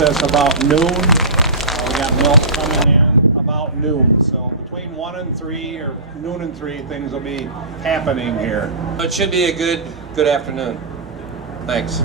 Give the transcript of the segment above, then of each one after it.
process about noon. We got milk coming in about noon. So between 1 and 3 or noon and 3, things will be happening here. It should be a good afternoon. Thanks.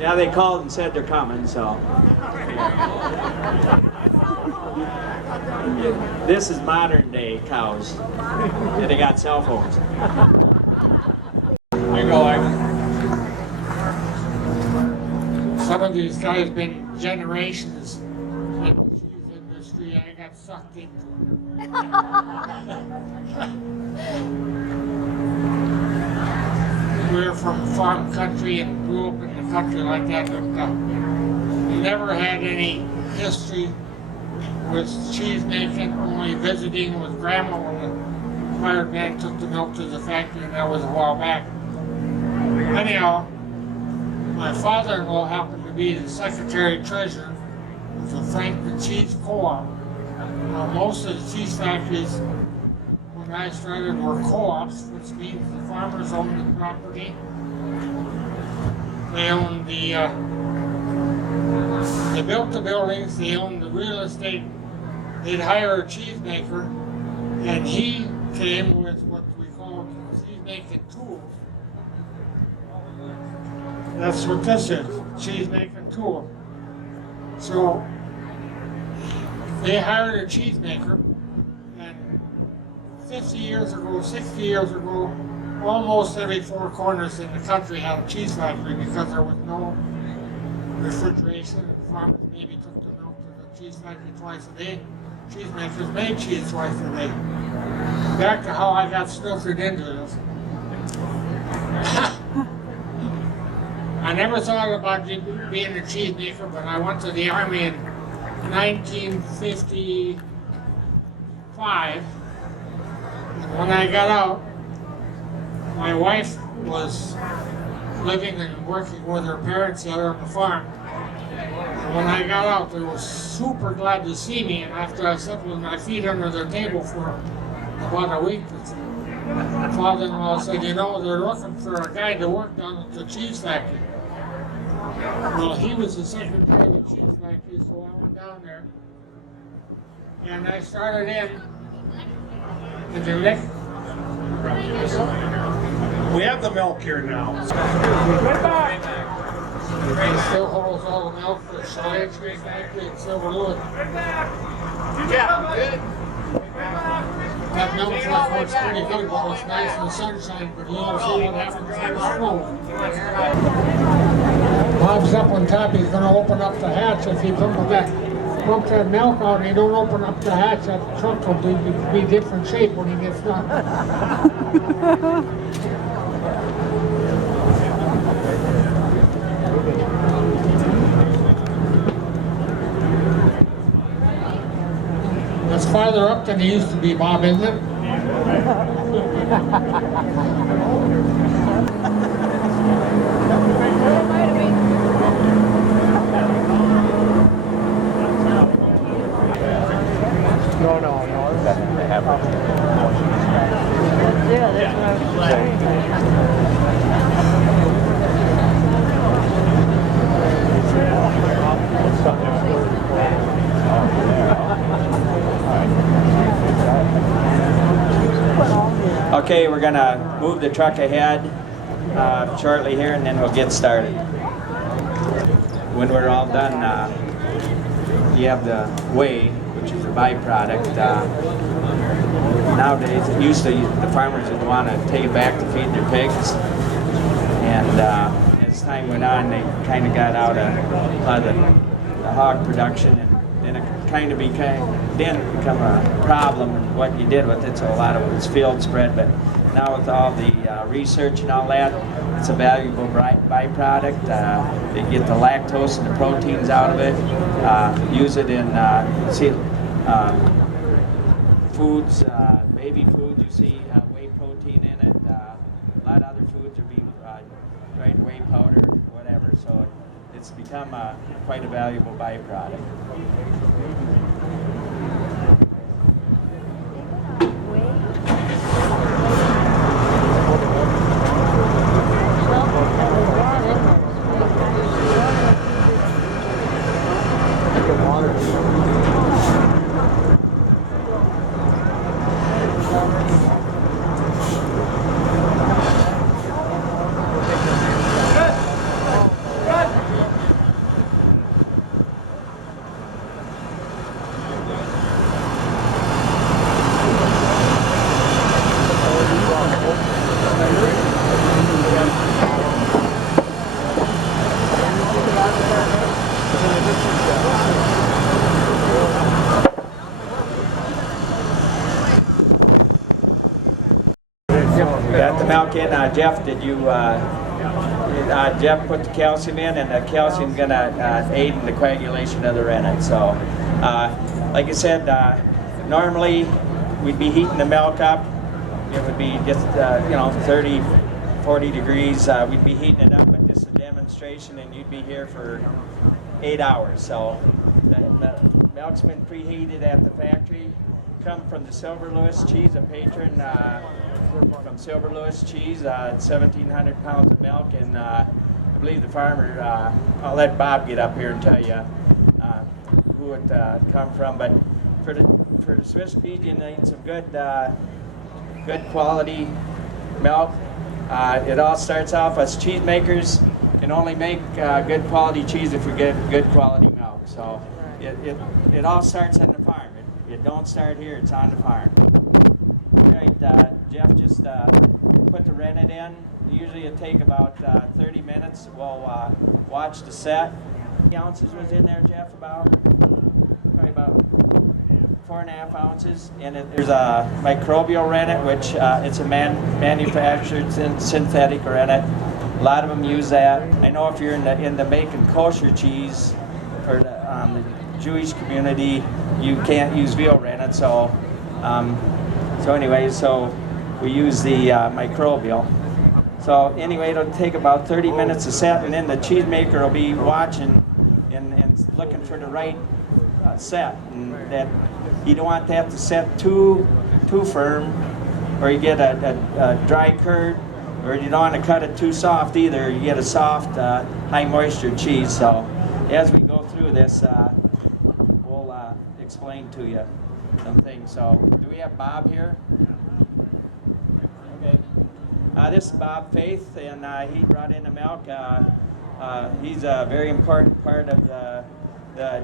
Yeah, they called and said they're coming, so. This is modern day cows. Yeah, they got cell phones. There you go, Ivan. Some of these guys been generations in the cheese industry. I got sucked into it. We're from farm country and grew up in the country like that. But, we never had any history with cheese making, only visiting with Grandma when the hired man took the milk to the factory, and that was a while back. Anyhow, my father-in-law happened to be the secretary-treasurer of the Franklin Cheese Co-op. Now, most of the cheese factories when I started were co-ops, which means the farmers owned the property. They owned they built the buildings, they owned the real estate. They'd hire a cheesemaker, and he came with what we call cheese-making tools. That's what this is, cheese-making tool. So they hired a cheesemaker, and 50 years ago, 60 years ago, almost every 4 corners in the country had a cheese factory because there was no refrigeration, and the farmers maybe took the milk to the cheese factory twice a day. Cheesemakers made cheese twice a day. Back to how I got snookered into this. I never thought about being a cheesemaker, but I went to the Army in 1955. And when I got out, my wife was living and working with her parents there on the farm. And when I got out, they were super glad to see me, and after I slept with my feet under their table for about a week, my father-in-law said, you know, they're looking for a guy to work down at the cheese factory. Well, he was the secretary of the cheese factory, so I went down there, and I started in the lick. We have the milk here now. He still holds all the milk for the Soy Tree Factory in Silver Louis. Yeah, good. That milk truck works pretty good while it's nice in the sunshine, but you don't see what happens in the snow. Bob's up on top, he's going to open up the hatch. If he pump that milk out and he don't open up the hatch, that truck will be different shape when he gets done. That's farther up than he used to be, Bob, isn't it? No. They have Yeah, that's what I was saying. Okay, we're gonna move the truck ahead shortly here, and then we'll get started. When we're all done, you have the whey, which is a byproduct. Nowadays, it used to, the farmers would want to take it back to feed their pigs, and as time went on, they kind of got out of the hog production, and then it kind of didn't become a problem in what you did with it, so a lot of it was field spread. But now with all the research and all that, it's a valuable byproduct. They get the lactose and the proteins out of it, use it in foods, baby foods, you see whey protein in it. A lot of other foods would be dried whey powder, whatever. So it's become quite a valuable byproduct. Got the milk in. Jeff, did you, Jeff put the calcium in, and the calcium's gonna aid in the coagulation of the rennet. So, like I said, normally we'd be heating the milk up. It would be just, 30, 40 degrees. We'd be heating it up, and just a demonstration, and you'd be here for 8 hours. So, the milk's been preheated at the factory. Come from the Silver Lewis cheese, a patron from Silver Lewis cheese, 1,700 pounds of milk, and I believe the farmer, I'll let Bob get up here and tell you who it come from, but for the Swiss cheese, you need some good quality milk. It all starts off as cheesemakers can only make good quality cheese if we get good quality milk. So it all starts on the farm. It don't start here, it's on the farm. Right, Jeff just put the rennet in. Usually it take about 30 minutes. We'll watch the set. How many ounces was in there, Jeff? Probably about 4.5 ounces. And there's a microbial rennet, which it's a manufactured synthetic rennet. A lot of them use that. I know if you're in the making kosher cheese for the Jewish community, you can't use veal rennet, so we use the microbial. So anyway, it'll take about 30 minutes to set, and then the cheesemaker will be watching and looking for the right set, and that you don't want that to set too firm, or you get a dry curd, or you don't want to cut it too soft either. You get a soft, high moisture cheese. So as we go through this, we'll explain to you some things. So, do we have Bob here? Okay. This is Bob Faith, and he brought in the milk. He's a very important part of the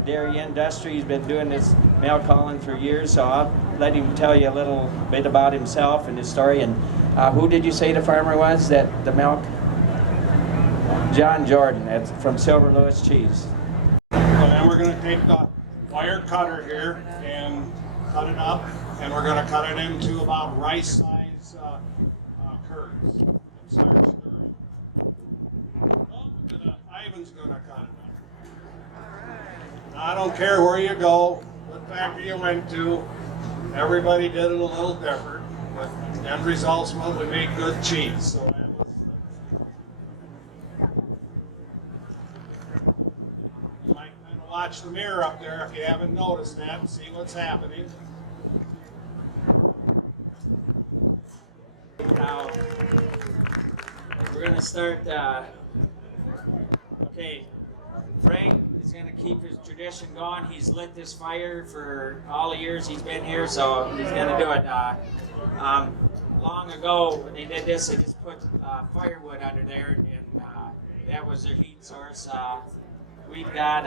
dairy industry. He's been doing this milk hauling for years, so I'll let him tell you a little bit about himself and his story. And who did you say the farmer was that the milk? John Jordan. That's from Silver Lewis Cheese. And then we're going to take the wire cutter here and cut it up, and we're going to cut it into about rice size curds and start stirring. Ivan's going to cut it up. I don't care where you go, what factory you went to, everybody did it a little different, but the end results was we made good cheese. So that was, you might kind of watch the mirror up there if you haven't noticed that and see what's happening. Now, we're going to start, okay, Frank is going to keep his tradition going. He's lit this fire for all the years he's been here, so he's going to do it. long ago, when they did this, they just put firewood under there, and that was their heat source. We've got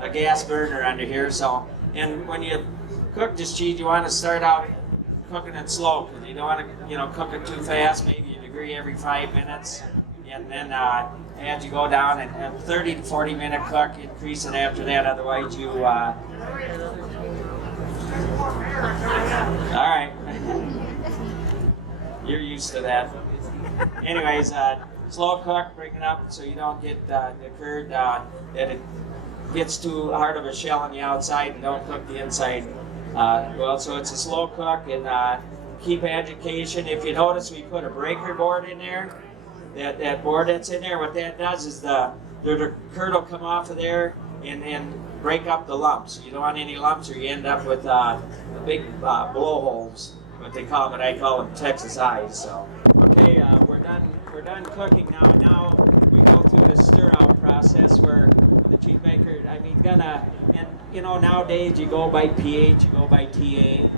a gas burner under here, so, and when you cook this cheese, you want to start out cooking it slow, because you don't want to, cook it too fast, maybe a degree every 5 minutes, and then as you go down, and 30 to 40 minute cook, increase it after that, otherwise you, all right, you're used to that. Anyways, slow cook, bring it up so you don't get the curd, that it gets too hard of a shell on the outside and don't cook the inside. Well, so it's a slow cook, and keep agitation. If you notice, we put a breaker board in there. That board that's in there, what that does is the curd will come off of there and break up the lumps. You don't want any lumps, or you end up with big blowholes, what they call them, but I call them Texas eyes. So, okay, we're done cooking now. Now we go through the stir out process where the cheesemaker, nowadays you go by pH, you go by TA,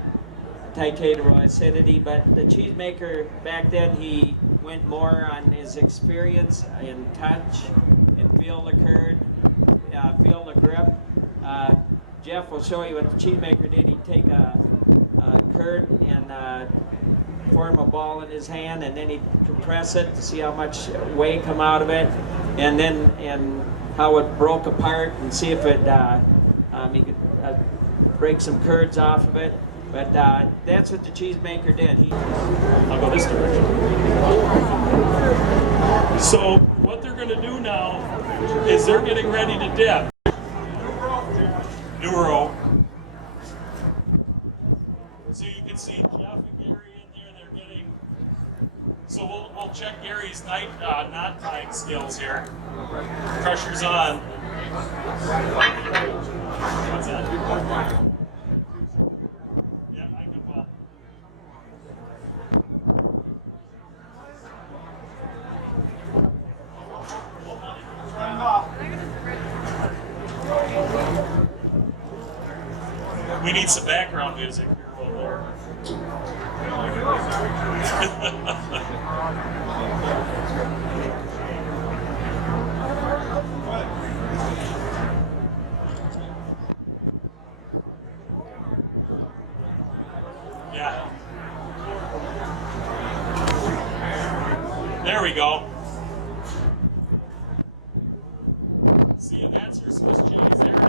titratable acidity, but the cheesemaker back then, he went more on his experience and touch and feel the curd, feel the grip. Jeff will show you what the cheesemaker did. He'd take a curd and form a ball in his hand, and then he'd compress it to see how much whey come out of it, and how it broke apart, and see if it he could break some curds off of it. But that's what the cheesemaker did. I'll go this direction. So what they're going to do now is they're getting ready to dip. Neuro. So you can see Jeff and Gary in there. They're getting. So we'll check Gary's knot tying skills here. Pressure's on. What's that? We need some background music here a little bit. Yeah. There we go. See, and that's your Swiss cheese. There it is.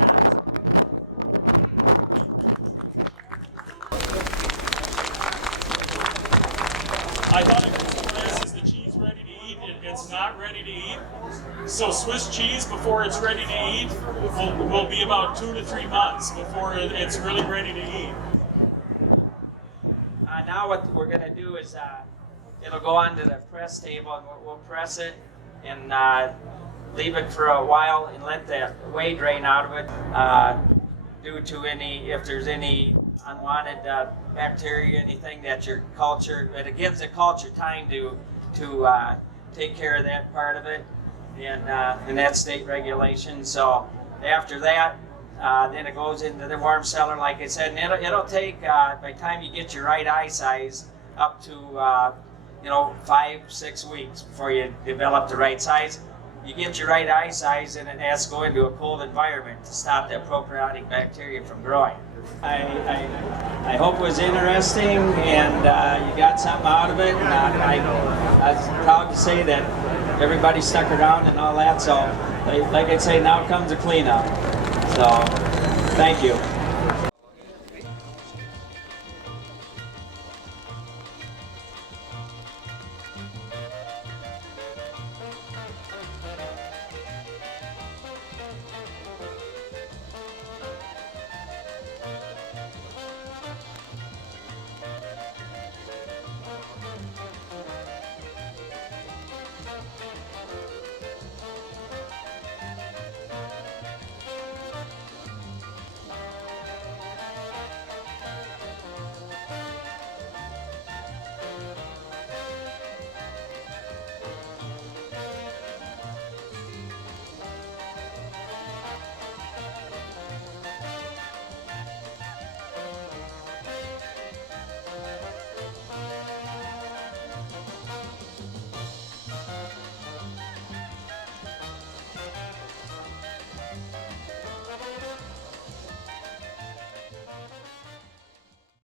I thought it was is the cheese ready to eat? It's not ready to eat. So Swiss cheese, before it's ready to eat, will be about 2 to 3 months before it's really ready to eat. Now what we're going to do is it'll go onto the press table, and we'll press it and leave it for a while and let the whey drain out of it. Due to if there's any unwanted bacteria, anything that your culture, but it gives the culture time to take care of that part of it, and that's state regulation. So after that, then it goes into the warm cellar, like I said, and it'll take, by the time you get your right eye size, up to 5-6 weeks before you develop the right size. You get your right eye size, and it has to go into a cold environment to stop that prokaryotic bacteria from growing. I hope it was interesting, and you got something out of it. And I was proud to say that everybody stuck around and all that. So, like I say, now comes the cleanup. So, thank you.